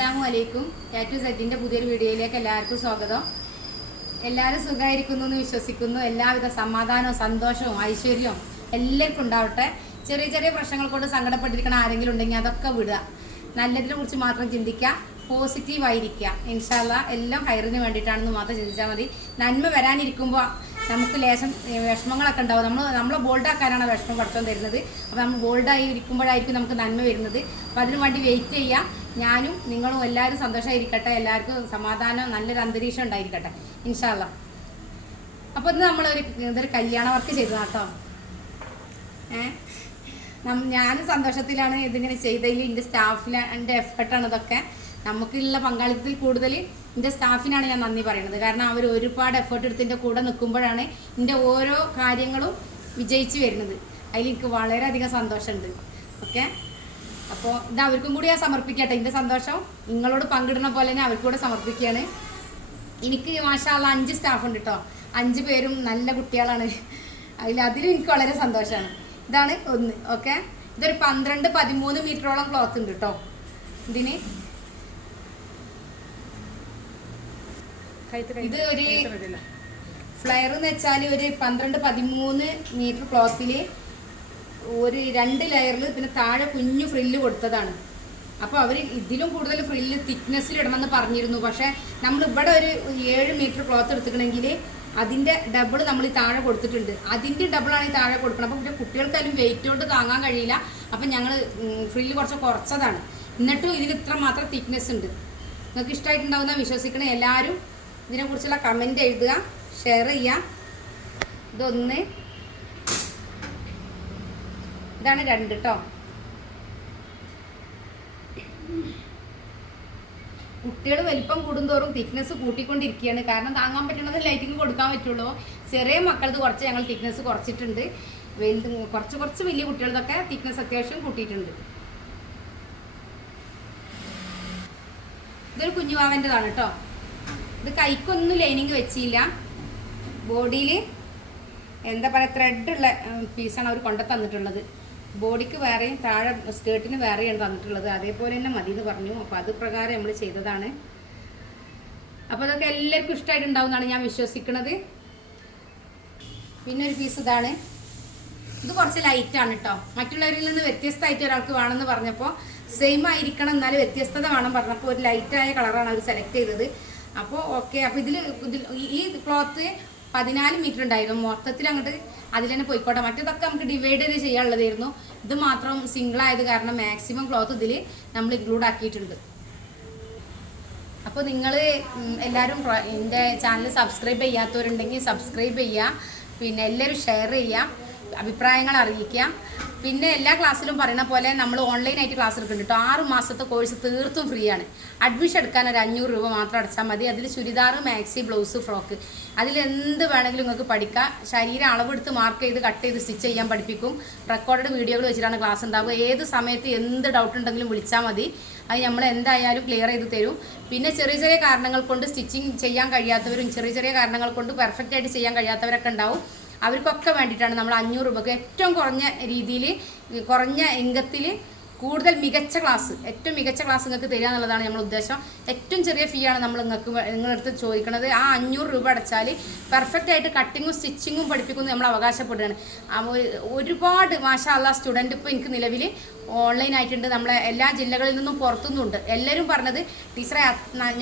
അസ്സലാമു അലൈക്കും. A to സെഡിൻ്റെ പുതിയൊരു വീഡിയോയിലേക്ക് എല്ലാവർക്കും സ്വാഗതം. എല്ലാവരും സുഖമായിരിക്കുന്നു എന്ന് വിശ്വസിക്കുന്നു. എല്ലാവിധ സമാധാനവും സന്തോഷവും ഐശ്വര്യവും എല്ലാവർക്കും ഉണ്ടാവട്ടെ. ചെറിയ ചെറിയ പ്രശ്നങ്ങൾ കൊണ്ട് സങ്കടപ്പെട്ടിരിക്കുന്ന ആരെങ്കിലും ഉണ്ടെങ്കിൽ അതൊക്കെ വിടുക. നല്ലതിനെ കുറിച്ച് മാത്രം ചിന്തിക്കുക, പോസിറ്റീവായിരിക്കുക. ഇൻഷാ അല്ലാഹ് എല്ലാം ഹൈറിന് വേണ്ടിയിട്ടാണെന്ന് മാത്രം ചിന്തിച്ചാൽ മതി. നന്മ വരാനിരിക്കുമ്പോൾ നമുക്ക് ലേശം വിഷമങ്ങളൊക്കെ ഉണ്ടാവും. നമ്മളെ ബോൾഡാക്കാനാണ് വിഷമം പഠിത്തം തരുന്നത്. അപ്പോൾ നമ്മൾ ബോൾഡായി ഇരിക്കുമ്പോഴായിരിക്കും നമുക്ക് നന്മ വരുന്നത്. അപ്പോൾ അതിനു വേണ്ടി വെയിറ്റ് ചെയ്യുക. ഞാനും നിങ്ങളും എല്ലാവരും സന്തോഷമായിരിക്കട്ടെ. എല്ലാവർക്കും സമാധാനം, നല്ലൊരു അന്തരീക്ഷം ഉണ്ടായിരിക്കട്ടെ ഇൻഷാ അല്ലാഹ്. അപ്പോൾ ഇന്ന് ഇതൊരു കല്യാണ വർക്ക് ചെയ്തതാണ് കേട്ടോ. ഞാനും സന്തോഷത്തിലാണ് ഇതിങ്ങനെ ചെയ്തതിൽ. എൻ്റെ സ്റ്റാഫിന് എൻ്റെ എഫർട്ടാണ് ഇതൊക്കെ. നമുക്കുള്ള പങ്കാളിത്തത്തിൽ കൂടുതൽ എൻ്റെ സ്റ്റാഫിനാണ് ഞാൻ നന്ദി പറയുന്നത്. കാരണം അവർ ഒരുപാട് എഫേർട്ട് എടുത്തിൻ്റെ കൂടെ നിൽക്കുമ്പോഴാണ് എൻ്റെ ഓരോ കാര്യങ്ങളും വിജയിച്ച് വരുന്നത്. അതിൽ എനിക്ക് വളരെയധികം സന്തോഷമുണ്ട്. ഓക്കെ, അപ്പോൾ ഇത് അവർക്കും കൂടി ഞാൻ സമർപ്പിക്കട്ടെ. എൻ്റെ സന്തോഷം നിങ്ങളോട് പങ്കിടുന്ന പോലെ തന്നെ അവർക്കും കൂടെ സമർപ്പിക്കുകയാണ്. എനിക്ക് മാഷാ അല്ലാഹ് 5 സ്റ്റാഫുണ്ട് കേട്ടോ. 5 പേരും നല്ല കുട്ടികളാണ്. അതിലും എനിക്ക് വളരെ സന്തോഷമാണ്. ഇതാണ് ഒന്ന്. ഓക്കെ, ഇതൊരു 12-13 മീറ്ററോളം ക്ലോത്ത് ഉണ്ട് കേട്ടോ. ഇതിന് ഇത് ഒരു ഫ്ലെയർ എന്ന് വെച്ചാൽ ഒരു 12-13 മീറ്റർ ക്ലോത്തിൽ ഒരു 2 ലെയറിൽ പിന്നെ താഴെ കുഞ്ഞു ഫ്രില്ല് കൊടുത്തതാണ്. അപ്പോൾ അവർ ഇതിലും കൂടുതൽ ഫ്രില്ല് തിക്നെസ്സിൽ ഇടണമെന്ന് പറഞ്ഞിരുന്നു. പക്ഷേ നമ്മൾ ഇവിടെ ഒരു 7 മീറ്റർ ക്ലോത്ത് എടുത്തിക്കണമെങ്കിൽ അതിൻ്റെ ഡബിൾ നമ്മൾ ഈ താഴെ കൊടുത്തിട്ടുണ്ട്. അതിൻ്റെ ഡബിളാണ് ഈ താഴെ കൊടുക്കണം. അപ്പോൾ പിന്നെ കുട്ടികൾക്കായാലും വെയിറ്റ് കൊണ്ട് താങ്ങാൻ കഴിയില്ല. അപ്പം ഞങ്ങൾ ഫ്രില്ല് കുറച്ചതാണ്. എന്നിട്ടും ഇതിന് ഇത്ര മാത്രം തിക്നെസ് ഉണ്ട്. നിങ്ങൾക്ക് ഇഷ്ടമായിട്ടുണ്ടാവുന്ന വിശ്വസിക്കണേ. എല്ലാവരും ഇതിനെക്കുറിച്ചുള്ള കമൻറ്റ് എഴുതുക, ഷെയർ ചെയ്യുക. ഇതൊന്ന്, ഇതാണ് 2 കേട്ടോ. കുട്ടികൾ വലിപ്പം കൂടുന്തോറും തിക്നെസ് കൂട്ടിക്കൊണ്ടിരിക്കുകയാണ്. കാരണം താങ്ങാൻ പറ്റുന്നത് ലൈറ്റിങ് കൊടുക്കാൻ പറ്റുള്ളൂ. ചെറിയ മക്കളത് കുറച്ച് ഞങ്ങൾ തിക്നെസ് കുറച്ചിട്ടുണ്ട്. കുറച്ച് വലിയ കുട്ടികളതൊക്കെ തിക്നെസ് അത്യാവശ്യം കൂട്ടിയിട്ടുണ്ട്. ഇതൊരു കുഞ്ഞുവാവൻ്റെതാണ് കേട്ടോ. ഇത് കൈക്കൊന്നും ലൈനിങ് വെച്ചില്ല. ബോഡിയിൽ എന്താ പറയുക, ത്രെഡുള്ള പീസാണ് അവർ കൊണ്ടു തന്നിട്ടുള്ളത്. ബോഡിക്ക് വേറെയും താഴെ സ്കേർട്ടിന് വേറെയാണ് തന്നിട്ടുള്ളത്. അതേപോലെ തന്നെ മതി എന്ന് പറഞ്ഞു. അപ്പോൾ അത് പ്രകാരം നമ്മൾ ചെയ്തതാണ്. അപ്പോൾ അതൊക്കെ എല്ലാവർക്കും ഇഷ്ടമായിട്ടുണ്ടാവുമെന്നാണ് ഞാൻ വിശ്വസിക്കുന്നത്. പിന്നെ ഒരു പീസ് ഇതാണ്. ഇത് കുറച്ച് ലൈറ്റാണ് കേട്ടോ. മറ്റുള്ളവരിൽ നിന്ന് വ്യത്യസ്തമായിട്ട് ഒരാൾക്ക് വേണമെന്ന് പറഞ്ഞപ്പോൾ സെയിം ആയിരിക്കണം എന്നാലും വ്യത്യസ്തത വേണം പറഞ്ഞപ്പോൾ ഒരു ലൈറ്റായ കളറാണ് അവർ സെലക്ട് ചെയ്തത്. അപ്പോൾ ഓക്കെ. അപ്പോൾ ഈ ക്ലോത്ത് 14 മീറ്റർ ഉണ്ടായിരുന്നു. മൊത്തത്തിൽ അങ്ങോട്ട് അതിൽ തന്നെ പോയിക്കോട്ടെ. മറ്റേതൊക്കെ നമുക്ക് ഡിവൈഡ് ചെയ്ത് ചെയ്യാനുള്ളതായിരുന്നു. ഇത് മാത്രം സിംഗിൾ ആയത് കാരണം മാക്സിമം ക്ലോത്ത് ഇതിൽ നമ്മൾ ഇൻക്ലൂഡ് ആക്കിയിട്ടുണ്ട്. അപ്പോൾ നിങ്ങൾ എല്ലാവരും എൻ്റെ ചാനൽ സബ്സ്ക്രൈബ് ചെയ്യാത്തവരുണ്ടെങ്കിൽ സബ്സ്ക്രൈബ് ചെയ്യുക. പിന്നെ എല്ലാവരും ഷെയർ ചെയ്യുക, അഭിപ്രായങ്ങൾ അറിയിക്കുക. പിന്നെ എല്ലാ ക്ലാസ്സിലും പറയുന്ന പോലെ നമ്മൾ ഓൺലൈനായിട്ട് ക്ലാസ് എടുക്കുന്നുണ്ട് കേട്ടോ. 6 മാസത്തെ കോഴ്സ് തീർത്തും ഫ്രീ ആണ്. അഡ്മിഷൻ എടുക്കാൻ ഒരു 500 രൂപ മാത്രം അടച്ചാൽ മതി. അതിൽ ചുരിദാർ, മാക്സി, ബ്ലൗസ്, ഫ്രോക്ക് അതിലെന്ത് വേണമെങ്കിലും നിങ്ങൾക്ക് പഠിക്കാം. ശരീരം അളവെടുത്ത് മാർക്ക് ചെയ്ത് കട്ട് ചെയ്ത് സ്റ്റിച്ച് ചെയ്യാൻ പഠിപ്പിക്കും. റെക്കോർഡഡ് വീഡിയോകൾ വെച്ചിട്ടാണ് ക്ലാസ് ഉണ്ടാവുക. ഏത് സമയത്ത് എന്ത് ഡൗട്ട് ഉണ്ടെങ്കിലും വിളിച്ചാൽ മതി. അത് നമ്മൾ എന്തായാലും ക്ലിയർ ചെയ്ത് തരും. പിന്നെ ചെറിയ ചെറിയ കാരണങ്ങൾ കൊണ്ട് സ്റ്റിച്ചിങ് ചെയ്യാൻ കഴിയാത്തവരും ചെറിയ ചെറിയ കാരണങ്ങൾ കൊണ്ട് പെർഫെക്റ്റ് ആയിട്ട് ചെയ്യാൻ കഴിയാത്തവരൊക്കെ ഉണ്ടാവും. അവർക്കൊക്കെ വേണ്ടിയിട്ടാണ് നമ്മൾ 500 രൂപയ്ക്ക് ഏറ്റവും കുറഞ്ഞ രീതിയിൽ, കുറഞ്ഞ ഇംഗത്തിൽ കൂടുതൽ മികച്ച ക്ലാസ്, ഏറ്റവും മികച്ച ക്ലാസ് നിങ്ങൾക്ക് തരിക എന്നുള്ളതാണ് നമ്മുടെ ഉദ്ദേശം. ഏറ്റവും ചെറിയ ഫീ ആണ് നിങ്ങളടുത്ത് ചോദിക്കുന്നത്. ആ 500 രൂപ അടച്ചാൽ പെർഫെക്റ്റ് ആയിട്ട് കട്ടിങ്ങും സ്റ്റിച്ചിങ്ങും പഠിപ്പിക്കുന്നു നമ്മൾ അവകാശപ്പെടുകയാണ്. ഒരുപാട് മാഷാ അല്ലാഹ് സ്റ്റുഡൻറ്റ് ഇപ്പോൾ എനിക്ക് നിലവിൽ ഓൺലൈനായിട്ടുണ്ട്. നമ്മളെ എല്ലാ ജില്ലകളിൽ നിന്നും പുറത്തുനിന്നുണ്ട്. എല്ലാവരും പറഞ്ഞത് ടീച്ചറെ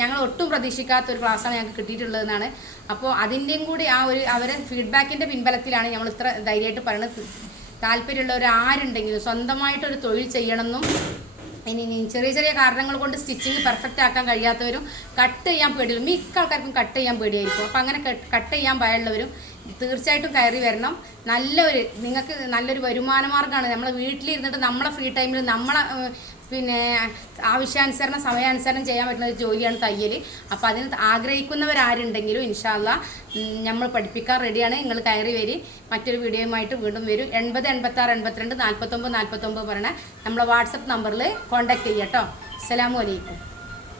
ഞങ്ങൾ ഒട്ടും പ്രതീക്ഷിക്കാത്തൊരു ക്ലാസ്സാണ് ഞങ്ങൾക്ക് കിട്ടിയിട്ടുള്ളതെന്നാണ്. അപ്പോൾ അതിൻ്റെയും കൂടി അവരെ ഫീഡ്ബാക്കിൻ്റെ പിൻബലത്തിലാണ് നമ്മൾ ഇത്ര ധൈര്യമായിട്ട് പറയുന്നത്. താല്പര്യമുള്ളവർ ആരുണ്ടെങ്കിലും സ്വന്തമായിട്ടൊരു തൊഴിൽ ചെയ്യണമെന്നും ഇനി ചെറിയ ചെറിയ കാരണങ്ങൾ കൊണ്ട് സ്റ്റിച്ചിങ് പെർഫെക്റ്റ് ആക്കാൻ കഴിയാത്തവരും കട്ട് ചെയ്യാൻ പേടിയില്ല. മിക്ക ആൾക്കാർക്കും കട്ട് ചെയ്യാൻ പേടിയായിരിക്കും. അപ്പോൾ അങ്ങനെ കട്ട് ചെയ്യാൻ ഭയമുള്ളവരും തീർച്ചയായിട്ടും കയറി വരണം. നിങ്ങൾക്ക് നല്ലൊരു വരുമാന മാർഗ്ഗമാണ്. നമ്മളെ വീട്ടിലിരുന്നിട്ട് നമ്മളെ ഫ്രീ ടൈമിൽ നമ്മളെ പിന്നെ ആവശ്യാനുസരണം സമയാനുസരണം ചെയ്യാൻ പറ്റുന്ന ഒരു ജോലിയാണ് തയ്യൽ. അപ്പോൾ അതിന് ആഗ്രഹിക്കുന്നവരാരുണ്ടെങ്കിലും ഇൻഷാ അല്ലാഹ് നമ്മൾ പഠിപ്പിക്കാൻ റെഡിയാണ്. നിങ്ങൾ കയറി വരി. മറ്റൊരു വീഡിയോയുമായിട്ട് വീണ്ടും വരും. 80 86 82 49 49 പറയണേ നമ്മളെ വാട്സപ്പ് നമ്പറിൽ കോൺടാക്ട് ചെയ്യാം കേട്ടോ. അസ്സലാമു അലൈക്കും.